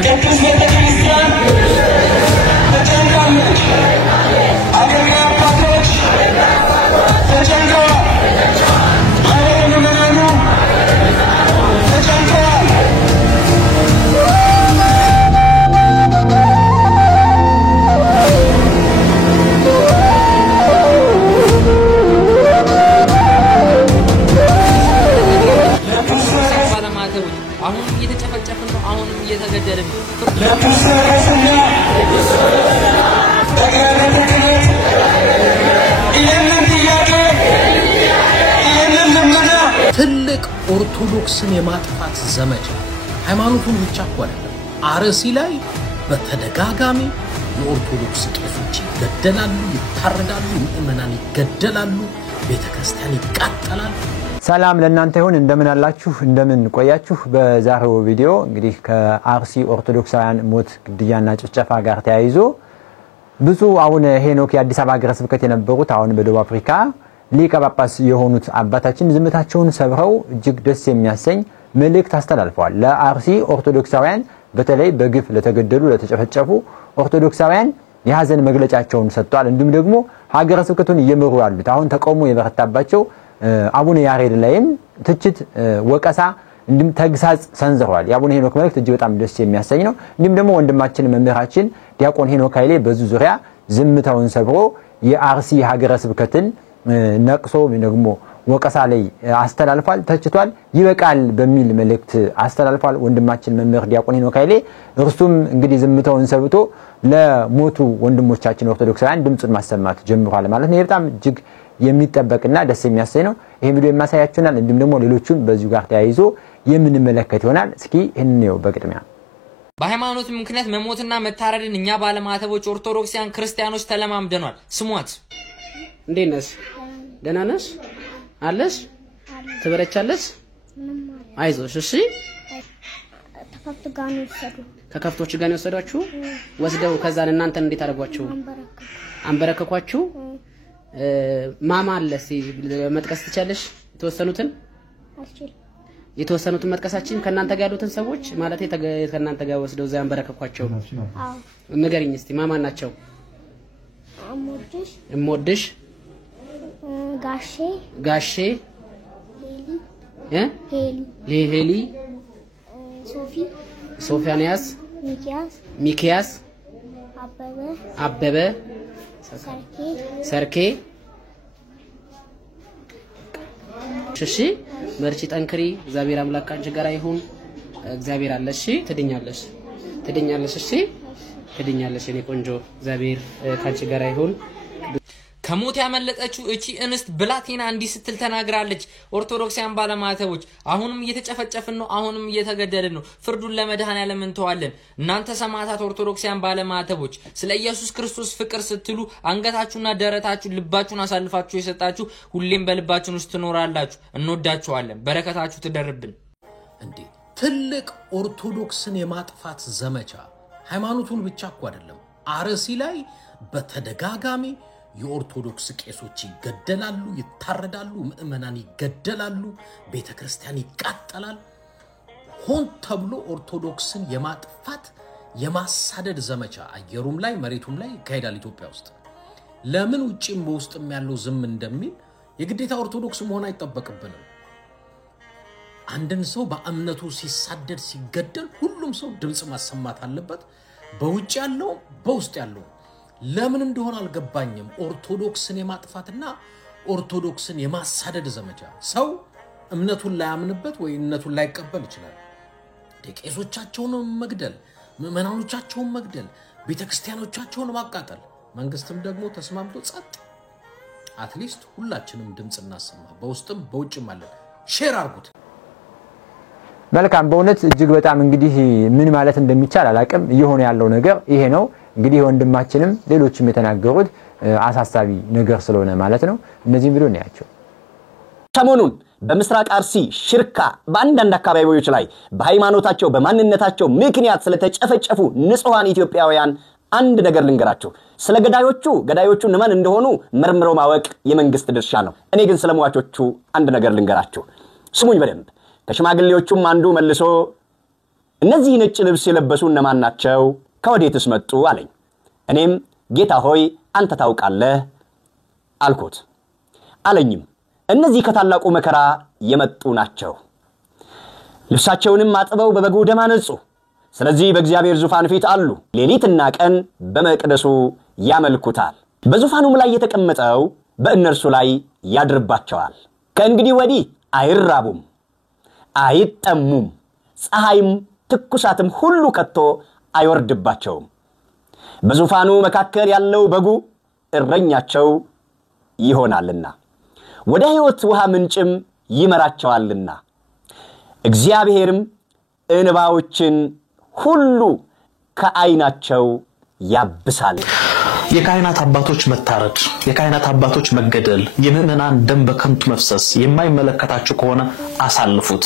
ቅድስት ቤተክርስቲያን ተጨንቃለች። አገልጋይ አባቶች ተጨንቀዋል። ማህበረ ምዕመናኑ ተጨንቀዋል። አሁን እየተጨፈጨፈን ነው። አሁን እየተገደልን ነው። ትልቅ ኦርቶዶክስን የማጥፋት ዘመቻ ሃይማኖቱን ብቻ አይደለም። አርሲ ላይ በተደጋጋሚ የኦርቶዶክስ ቄሶች ይገደላሉ፣ ይታረዳሉ፣ ምዕመናን ይገደላሉ፣ ቤተክርስቲያን ይቃጠላል። ሰላም ለእናንተ ይሁን። እንደምን አላችሁ? እንደምን ቆያችሁ? በዛሬው ቪዲዮ እንግዲህ ከአርሲ ኦርቶዶክሳውያን ሞት ግድያና ጭፍጨፋ ጋር ተያይዞ ብዙ አሁን ሄኖክ የአዲስ አበባ ሀገረ ስብከት የነበሩት አሁን በደቡብ አፍሪካ ሊቀ ጳጳስ የሆኑት አባታችን ዝምታቸውን ሰብረው እጅግ ደስ የሚያሰኝ መልእክት አስተላልፈዋል። ለአርሲ ኦርቶዶክሳውያን በተለይ በግፍ ለተገደሉ ለተጨፈጨፉ ኦርቶዶክሳውያን የሐዘን መግለጫቸውን ሰጥቷል። እንዲሁም ደግሞ ሀገረ ስብከቱን እየመሩ ያሉት አሁን ተቃውሞ የበረታባቸው አቡነ ያሬድ ላይም ትችት ወቀሳ እንድም ተግሳጽ ሰንዝረዋል። የአቡነ ሄኖክ መልእክት እጅግ በጣም ደስ የሚያሰኝ ነው። እንዲም ደግሞ ወንድማችን መምህራችን ዲያቆን ሄኖክ ኃይሌ በዙ ዙሪያ ዝምታውን ሰብሮ የአርሲ ሀገረ ስብከትን ነቅሶ ደግሞ ወቀሳ ላይ አስተላልፏል፣ ተችቷል። ይበቃል በሚል መልእክት አስተላልፏል ወንድማችን መምህር ዲያቆን ሄኖክ ኃይሌ። እርሱም እንግዲህ ዝምታውን ሰብቶ ለሞቱ ወንድሞቻችን ኦርቶዶክሳውያን ድምጹን ማሰማት ጀምሯል ማለት ነው። በጣም እጅግ የሚጠበቅና ደስ የሚያሰኝ ነው። ይሄ ቪዲዮ የማሳያችሁናል። እንዲሁም ደግሞ ሌሎቹን በዚሁ ጋር ተያይዞ የምንመለከት ይሆናል። እስኪ እንየው በቅድሚያ። በሃይማኖት ምክንያት መሞትና መታረድን እኛ ባለማተቦች ኦርቶዶክሳውያን ክርስቲያኖች ተለማምደናል። ስሟት። እንዴት ነሽ? ደህና ነሽ? አለሽ? ትበረቻለሽ? አይዞሽ። እሺ። ከከፍቶች ጋር ነው ወሰዳችሁ? ወስደው ከዛን እናንተን እንዴት አደረጓችሁ? አንበረከኳችሁ? ማማ አለስ መጥቀስ ትችላለሽ? የተወሰኑትን መጥቀሳችን ከናንተ ጋር ያሉትን ሰዎች ማለት ከናንተ ጋር ወስደው እዛ አንበረከኳቸው? አዎ። ንገሪኝ እስቲ ማማ ናቸው? እሞድሽ ጋሼ ሄሊ ሶፊያንያስ ሚኪያስ አበበ ሰርኬ እሺ መርቺ ጠንክሪ። እግዚአብሔር አምላክ አንቺ ጋር ይሁን። እግዚአብሔር አለ። እሺ ትድኛለሽ። እሺ ትድኛለሽ የኔ ቆንጆ። እግዚአብሔር ካንቺ ጋር ይሁን። ከሞት ያመለጠችው እቺ እንስት ብላቴና እንዲህ ስትል ተናግራለች። ኦርቶዶክሳውያን ባለማተቦች አሁንም እየተጨፈጨፍን ነው፣ አሁንም እየተገደልን ነው። ፍርዱን ለመድኃኔዓለም እንተዋለን። እናንተ ሰማዕታት ኦርቶዶክሳውያን ባለማተቦች ስለ ኢየሱስ ክርስቶስ ፍቅር ስትሉ አንገታችሁና ደረታችሁ ልባችሁን አሳልፋችሁ የሰጣችሁ ሁሌም በልባችን ውስጥ ትኖራላችሁ። እንወዳችኋለን። በረከታችሁ ትደርብን። እንዴ ትልቅ ኦርቶዶክስን የማጥፋት ዘመቻ ሃይማኖቱን ብቻ አይደለም። አርሲ ላይ በተደጋጋሚ የኦርቶዶክስ ቄሶች ይገደላሉ፣ ይታረዳሉ፣ ምዕመናን ይገደላሉ፣ ቤተክርስቲያን ይቃጠላል። ሆን ተብሎ ኦርቶዶክስን የማጥፋት የማሳደድ ዘመቻ አየሩም ላይ መሬቱም ላይ ይካሄዳል ኢትዮጵያ ውስጥ። ለምን ውጪም በውስጥም ያለው ዝም እንደሚል የግዴታ ኦርቶዶክስ መሆን አይጠበቅብንም። አንድን ሰው በእምነቱ ሲሳደድ ሲገደል ሁሉም ሰው ድምጽ ማሰማት አለበት፣ በውጭ ያለው በውስጥ ያለው። ለምን እንደሆነ አልገባኝም። ኦርቶዶክስን የማጥፋትና ኦርቶዶክስን የማሳደድ ዘመቻ ሰው እምነቱን ላያምንበት ወይ እምነቱን ላይቀበል ይችላል። ቄሶቻቸውን መግደል፣ ምዕመናኖቻቸውን መግደል፣ ቤተክርስቲያኖቻቸውን ማቃጠል፣ መንግስትም ደግሞ ተስማምቶ ጸጥ። አትሊስት ሁላችንም ድምጽ እናሰማ፣ በውስጥም በውጭም አለ። ሼር አድርጉት። መልካም። በእውነት እጅግ በጣም እንግዲህ ምን ማለት እንደሚቻል አላቅም። እየሆነ ያለው ነገር ይሄ ነው። እንግዲህ ወንድማችንም ሌሎችም የተናገሩት አሳሳቢ ነገር ስለሆነ ማለት ነው። እነዚህ ቪዲዮ ነው ያቸው። ሰሞኑን በምስራቅ አርሲ ሽርካ በአንዳንድ አካባቢዎች ላይ በሃይማኖታቸው በማንነታቸው ምክንያት ስለተጨፈጨፉ ንጹሃን ኢትዮጵያውያን አንድ ነገር ልንገራችሁ። ስለ ገዳዮቹ እነማን እንደሆኑ መርምሮ ማወቅ የመንግስት ድርሻ ነው። እኔ ግን ስለሟቾቹ አንድ ነገር ልንገራችሁ። ስሙኝ በደንብ። ከሽማግሌዎቹም አንዱ መልሶ እነዚህ ነጭ ልብስ የለበሱ እነማን ናቸው? ከወዴትስ መጡ አለኝ። እኔም ጌታ ሆይ አንተ ታውቃለህ አልኩት። አለኝም እነዚህ ከታላቁ መከራ የመጡ ናቸው። ልብሳቸውንም አጥበው በበጉ ደም አነጹ። ስለዚህ በእግዚአብሔር ዙፋን ፊት አሉ። ሌሊትና ቀን በመቅደሱ ያመልኩታል። በዙፋኑም ላይ የተቀመጠው በእነርሱ ላይ ያድርባቸዋል። ከእንግዲህ ወዲህ አይራቡም፣ አይጠሙም፣ ፀሐይም ትኩሳትም ሁሉ ከቶ አይወርድባቸውም። በዙፋኑ መካከል ያለው በጉ እረኛቸው ይሆናልና ወደ ሕይወት ውሃ ምንጭም ይመራቸዋልና እግዚአብሔርም እንባዎችን ሁሉ ከዓይናቸው ያብሳል። የካህናት አባቶች መታረድ፣ የካህናት አባቶች መገደል፣ የምእመናን ደም በከንቱ መፍሰስ የማይመለከታችሁ ከሆነ አሳልፉት።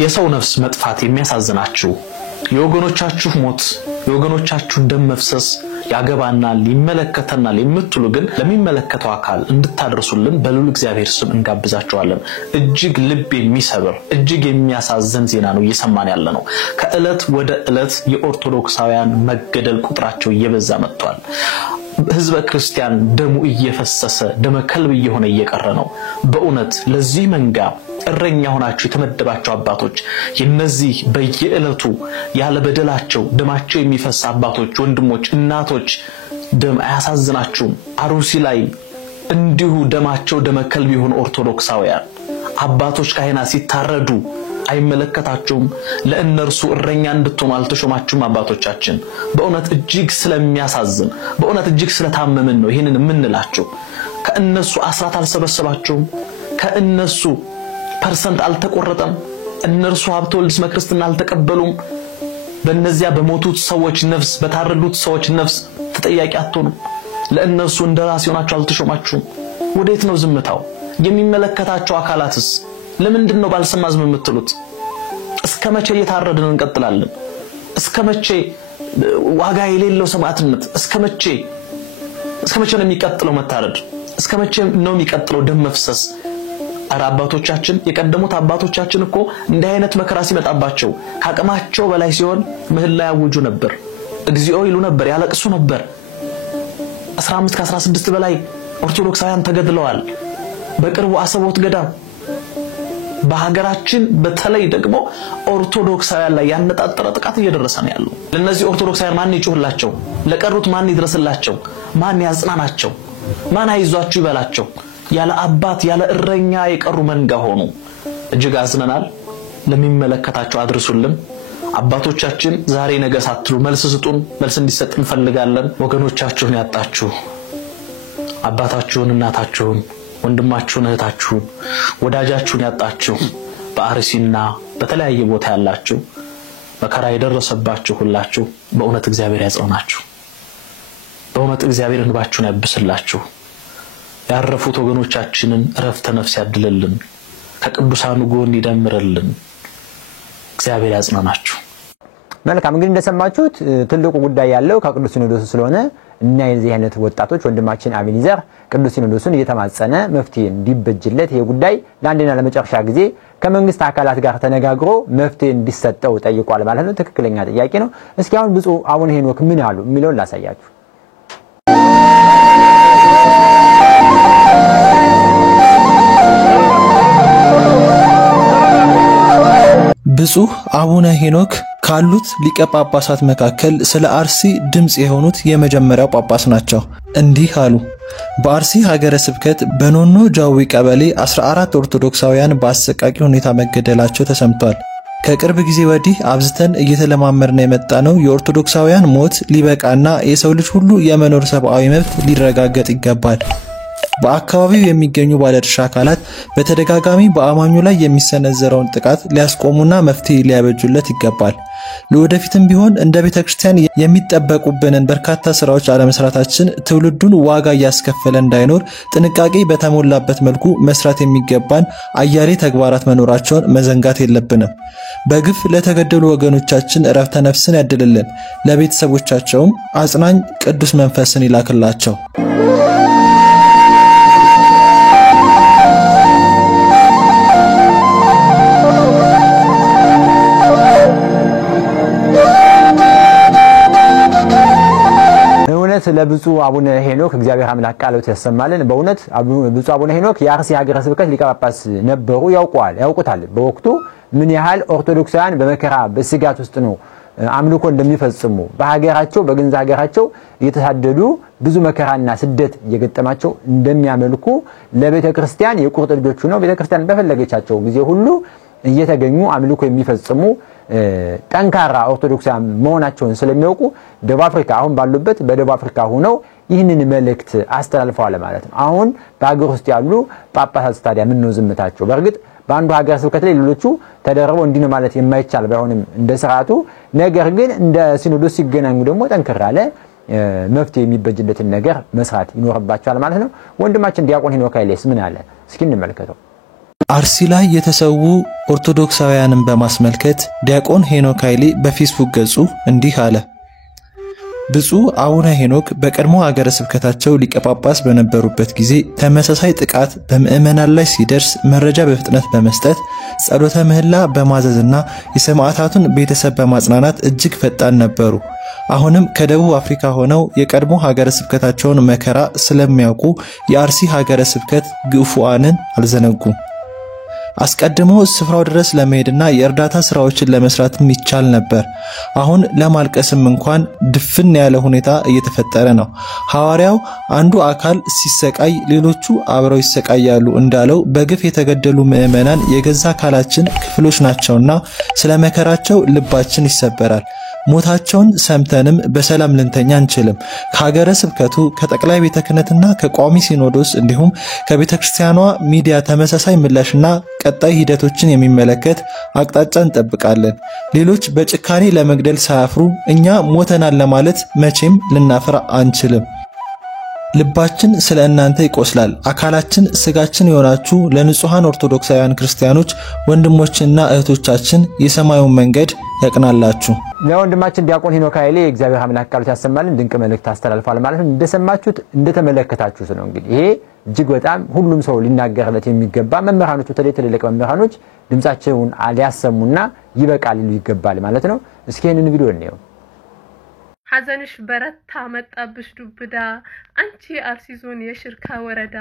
የሰው ነፍስ መጥፋት የሚያሳዝናችሁ የወገኖቻችሁ ሞት፣ የወገኖቻችሁ ደም መፍሰስ ያገባናል ይመለከተናል የምትሉ ግን ለሚመለከተው አካል እንድታደርሱልን በልዑል እግዚአብሔር ስም እንጋብዛችኋለን። እጅግ ልብ የሚሰብር እጅግ የሚያሳዝን ዜና ነው እየሰማን ያለነው። ከዕለት ወደ ዕለት የኦርቶዶክሳውያን መገደል ቁጥራቸው እየበዛ መጥቷል። ህዝበ ክርስቲያን ደሙ እየፈሰሰ ደመ ከልብ እየሆነ እየቀረ ነው። በእውነት ለዚህ መንጋ እረኛ ሆናችሁ የተመደባችሁ አባቶች የነዚህ በየዕለቱ ያለ በደላቸው ደማቸው የሚፈስ አባቶች፣ ወንድሞች፣ እናቶች ደም አያሳዝናችሁም? አሩሲ ላይ እንዲሁ ደማቸው ደመ ከልብ የሆኑ ኦርቶዶክሳውያን አባቶች ካህናት ሲታረዱ አይመለከታችሁም? ለእነርሱ እረኛ እንድትሆኑ አልተሾማችሁም? አባቶቻችን በእውነት እጅግ ስለሚያሳዝን በእውነት እጅግ ስለታመምን ነው ይሄንን የምንላችሁ። ከእነሱ አስራት አልሰበሰባችሁም? ከእነሱ ፐርሰንት አልተቆረጠም? እነርሱ ሀብተ ወልድ ስመ ክርስትና አልተቀበሉም? በእነዚያ በሞቱት ሰዎች ነፍስ በታረዱት ሰዎች ነፍስ ተጠያቂ አትሆኑም? ለእነሱ እንደራስ ሆናችሁ አልተሾማችሁም? ወዴት ነው ዝምታው? የሚመለከታቸው አካላትስ ለምንድነው ባልሰማ ዝም የምትሉት? እስከመቼ እየታረድን እንቀጥላለን? እስከመቼ ዋጋ የሌለው ሰማዕትነት? እስከመቼ ነው የሚቀጥለው መታረድ? እስከመቼ ነው የሚቀጥለው ደም መፍሰስ? አባቶቻችን የቀደሙት አባቶቻችን እኮ እንዲህ አይነት መከራ ሲመጣባቸው ካቅማቸው በላይ ሲሆን ምህላ ያውጁ ነበር፣ እግዚኦ ይሉ ነበር፣ ያለቅሱ ነበር። 15 ከ16 በላይ ኦርቶዶክሳውያን ተገድለዋል። በቅርቡ አሰቦት ገዳም በሀገራችን በተለይ ደግሞ ኦርቶዶክሳውያን ላይ ያነጣጠረ ጥቃት እየደረሰ ነው ያለው። ለነዚህ ኦርቶዶክሳውያን ማን ይጮህላቸው? ለቀሩት ማን ይድረስላቸው? ማን ያጽናናቸው? ማን አይዟችሁ ይበላቸው? ያለ አባት ያለ እረኛ የቀሩ መንጋ ሆኑ። እጅግ አዝነናል። ለሚመለከታቸው አድርሱልን። አባቶቻችን ዛሬ ነገ ሳትሉ መልስ ስጡን። መልስ እንዲሰጥ እንፈልጋለን። ወገኖቻችሁን ያጣችሁ አባታችሁን፣ እናታችሁን፣ ወንድማችሁን፣ እህታችሁን፣ ወዳጃችሁን ያጣችሁ በአርሲና በተለያየ ቦታ ያላችሁ መከራ የደረሰባችሁ ሁላችሁ በእውነት እግዚአብሔር ያጽናናችሁ። በእውነት እግዚአብሔር እንባችሁን ያብስላችሁ። ያረፉት ወገኖቻችንን ረፍተ ነፍስ ያድልልን። ከቅዱሳኑ ጎን ይደምርልን። እግዚአብሔር ያጽናናችሁ። መልካም እንግዲህ እንደሰማችሁት ትልቁ ጉዳይ ያለው ከቅዱስ ሲኖዶስ ስለሆነ እና የዚህ አይነት ወጣቶች ወንድማችን አቤኒዘር ቅዱስ ሲኖዶስን እየተማጸነ መፍትሄ እንዲበጅለት ይሄ ጉዳይ ለአንዴና ለመጨረሻ ጊዜ ከመንግስት አካላት ጋር ተነጋግሮ መፍትሄ እንዲሰጠው ጠይቋል ማለት ነው። ትክክለኛ ጥያቄ ነው። እስኪ አሁን ብፁዕ አቡነ ሄኖክ ምን አሉ የሚለውን ላሳያችሁ። ብፁዕ አቡነ ሄኖክ ካሉት ሊቀ ጳጳሳት መካከል ስለ አርሲ ድምጽ የሆኑት የመጀመሪያው ጳጳስ ናቸው። እንዲህ አሉ። በአርሲ ሀገረ ስብከት በኖኖ ጃዊ ቀበሌ 14 ኦርቶዶክሳውያን በአሰቃቂ ሁኔታ መገደላቸው ተሰምቷል። ከቅርብ ጊዜ ወዲህ አብዝተን እየተለማመድን የመጣነው የኦርቶዶክሳውያን ሞት ሊበቃና የሰው ልጅ ሁሉ የመኖር ሰብአዊ መብት ሊረጋገጥ ይገባል። በአካባቢው የሚገኙ ባለድርሻ አካላት በተደጋጋሚ በአማኙ ላይ የሚሰነዘረውን ጥቃት ሊያስቆሙና መፍትሄ ሊያበጁለት ይገባል። ለወደፊትም ቢሆን እንደ ቤተክርስቲያን የሚጠበቁብንን በርካታ ስራዎች አለመስራታችን ትውልዱን ዋጋ እያስከፈለ እንዳይኖር ጥንቃቄ በተሞላበት መልኩ መስራት የሚገባን አያሌ ተግባራት መኖራቸውን መዘንጋት የለብንም። በግፍ ለተገደሉ ወገኖቻችን ዕረፍተ ነፍስን ያድልልን፣ ለቤተሰቦቻቸውም አጽናኝ ቅዱስ መንፈስን ይላክላቸው። በእውነት ለብፁዕ አቡነ ሄኖክ እግዚአብሔር አምላክ ቃሎት ያሰማልን። በእውነት ብፁዕ አቡነ ሄኖክ የአርሲ ሀገረ ስብከት ሊቀ ጳጳስ ነበሩ። ያውቁታል በወቅቱ ምን ያህል ኦርቶዶክሳውያን በመከራ በስጋት ውስጥ ነው አምልኮ እንደሚፈጽሙ በሀገራቸው በገንዛ ሀገራቸው እየተሳደዱ ብዙ መከራና ስደት እየገጠማቸው እንደሚያመልኩ ለቤተ ክርስቲያን የቁርጥ ልጆቹ ነው። ቤተ ክርስቲያን በፈለገቻቸው ጊዜ ሁሉ እየተገኙ አምልኮ የሚፈጽሙ ጠንካራ ኦርቶዶክሳውያን መሆናቸውን ስለሚያውቁ ደቡብ አፍሪካ አሁን ባሉበት በደቡብ አፍሪካ ሆነው ይህንን መልእክት አስተላልፈዋል ማለት ነው። አሁን በአገር ውስጥ ያሉ ጳጳሳት ታዲያ ምን ነው ዝምታቸው? በእርግጥ በአንዱ ሀገረ ስብከት ላይ ሌሎቹ ተደርበው እንዲህ ነው ማለት የማይቻል ባይሆንም እንደ ስርዓቱ፣ ነገር ግን እንደ ሲኖዶስ ሲገናኙ ደግሞ ጠንከር ያለ መፍትሄ የሚበጅለትን ነገር መስራት ይኖርባቸዋል ማለት ነው። ወንድማችን ዲያቆን ሄኖክ ኃይሌስ ምን አለ? እስኪ እንመልከተው። አርሲ ላይ የተሰዉ ኦርቶዶክሳውያንን በማስመልከት ዲያቆን ሄኖክ ኃይሌ በፌስቡክ ገጹ እንዲህ አለ። ብፁዕ አቡነ ሄኖክ በቀድሞ ሀገረ ስብከታቸው ሊቀ ጳጳስ በነበሩበት ጊዜ ተመሳሳይ ጥቃት በምዕመናን ላይ ሲደርስ መረጃ በፍጥነት በመስጠት ጸሎተ ምህላ በማዘዝና የሰማዕታቱን ቤተሰብ በማጽናናት እጅግ ፈጣን ነበሩ። አሁንም ከደቡብ አፍሪካ ሆነው የቀድሞ ሀገረ ስብከታቸውን መከራ ስለሚያውቁ የአርሲ ሀገረ ስብከት ግፉአንን አልዘነጉም። አስቀድሞ ስፍራው ድረስ ለመሄድና የእርዳታ ስራዎችን ለመስራትም ይቻል ነበር። አሁን ለማልቀስም እንኳን ድፍን ያለ ሁኔታ እየተፈጠረ ነው። ሐዋርያው አንዱ አካል ሲሰቃይ ሌሎቹ አብረው ይሰቃያሉ እንዳለው በግፍ የተገደሉ ምዕመናን የገዛ አካላችን ክፍሎች ናቸውና ስለመከራቸው ልባችን ይሰበራል። ሞታቸውን ሰምተንም በሰላም ልንተኛ አንችልም። ከሀገረ ስብከቱ ከጠቅላይ ቤተ ክህነትና ከቋሚ ሲኖዶስ እንዲሁም ከቤተ ክርስቲያኗ ሚዲያ ተመሳሳይ ምላሽና ቀጣይ ሂደቶችን የሚመለከት አቅጣጫ እንጠብቃለን። ሌሎች በጭካኔ ለመግደል ሳያፍሩ እኛ ሞተናል ለማለት መቼም ልናፍር አንችልም። ልባችን ስለ እናንተ ይቆስላል። አካላችን ስጋችን የሆናችሁ ለንጹሃን ኦርቶዶክሳውያን ክርስቲያኖች ወንድሞችና እህቶቻችን የሰማዩን መንገድ ያቅናላችሁ። ለወንድማችን ዲያቆን ሄኖክ ኃይሌ እግዚአብሔር አምላክ ቃሎት ያሰማልን። ድንቅ መልእክት አስተላልፏል ማለት ነው። እንደሰማችሁት እንደተመለከታችሁት ነው። እንግዲህ ይሄ እጅግ በጣም ሁሉም ሰው ሊናገርለት የሚገባ መምህራኖቹ ትልልቅ መምህራኖች ድምጻቸውን ሊያሰሙና ይበቃል ሊሉ ይገባል ማለት ነው። እስኪ ይሄንን ቪዲዮ እንየው። ሐዘንሽ በረታ መጣብሽ ዱብዳ አንቺ አርሲ ዞን የሽርካ ወረዳ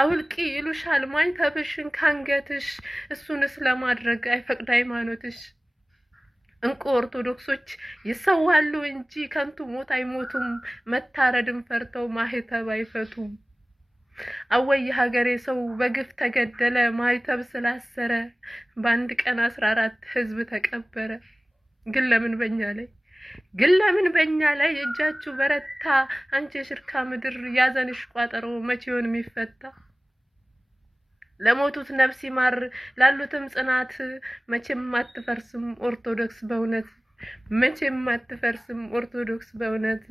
አውልቂ ይሉሻል ማይተብሽን ካንገትሽ እሱንስ ለማድረግ አይፈቅድ ሃይማኖትሽ። እንቁ ኦርቶዶክሶች ይሰዋሉ እንጂ ከንቱ ሞት አይሞቱም መታረድን ፈርተው ማህተብ አይፈቱም። አወይ ሀገሬ ሰው በግፍ ተገደለ ማህተብ ስላሰረ በአንድ ቀን 14 ህዝብ ተቀበረ። ግን ለምን በእኛ ላይ እጃችሁ በረታ አንቺ የሽርካ ምድር ያዘንሽ ቋጠሮ መቼውን የሚፈታ። ለሞቱት ነፍስ ይማር ላሉትም ጽናት መቼም አትፈርስም ኦርቶዶክስ በእውነት መቼም አትፈርስም ኦርቶዶክስ በእውነት።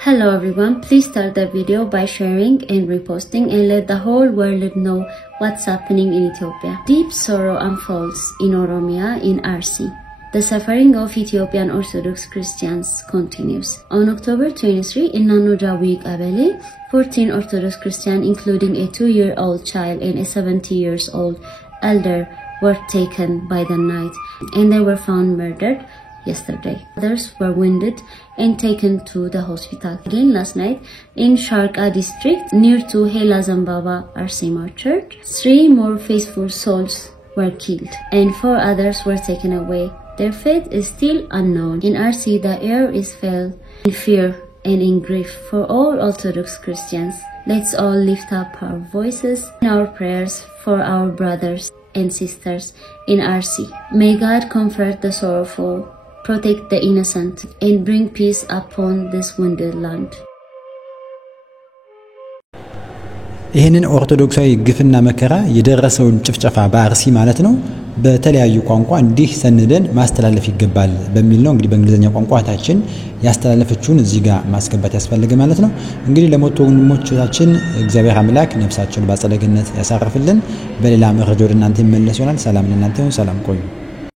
Hello everyone, please start the video by sharing and reposting and let the whole world know what's happening in Ethiopia. Deep sorrow unfolds in Oromia in RC. The suffering of Ethiopian Orthodox Christians continues. On October 23, in Nanojawi Kabele, 14 Orthodox Christians, including a 2-year-old child and a 70-year-old elder, were taken by the night and they were found murdered yesterday. Others were wounded and taken to the hospital. Again last night in Sharqa district near to Hela Zambaba Arsima Church, 3 more faithful souls were killed and 4 others were taken away. Their fate is still unknown. In RC, the air is filled in fear and in grief for all Orthodox Christians. Let's all lift up our voices in our prayers for our brothers and sisters in RC. May God comfort the sorrowful, protect the innocent, and bring peace upon this wounded land. ይህንን ኦርቶዶክሳዊ ግፍና መከራ የደረሰውን ጭፍጨፋ በአርሲ ማለት ነው በተለያዩ ቋንቋ እንዲህ ሰንደን ማስተላለፍ ይገባል በሚል ነው እንግዲህ በእንግሊዘኛ ቋንቋ ታችን ያስተላለፈችውን እዚህ ጋር ማስገባት ያስፈልግ ማለት ነው። እንግዲህ ለሞቱ ወንድሞቻችን እግዚአብሔር አምላክ ነፍሳቸውን በአጸደ ገነት ያሳርፍልን። በሌላ መረጃ ወደ እናንተ ይመለስ ይሆናል። ሰላም ለእናንተ ይሁን። ሰላም ቆዩ።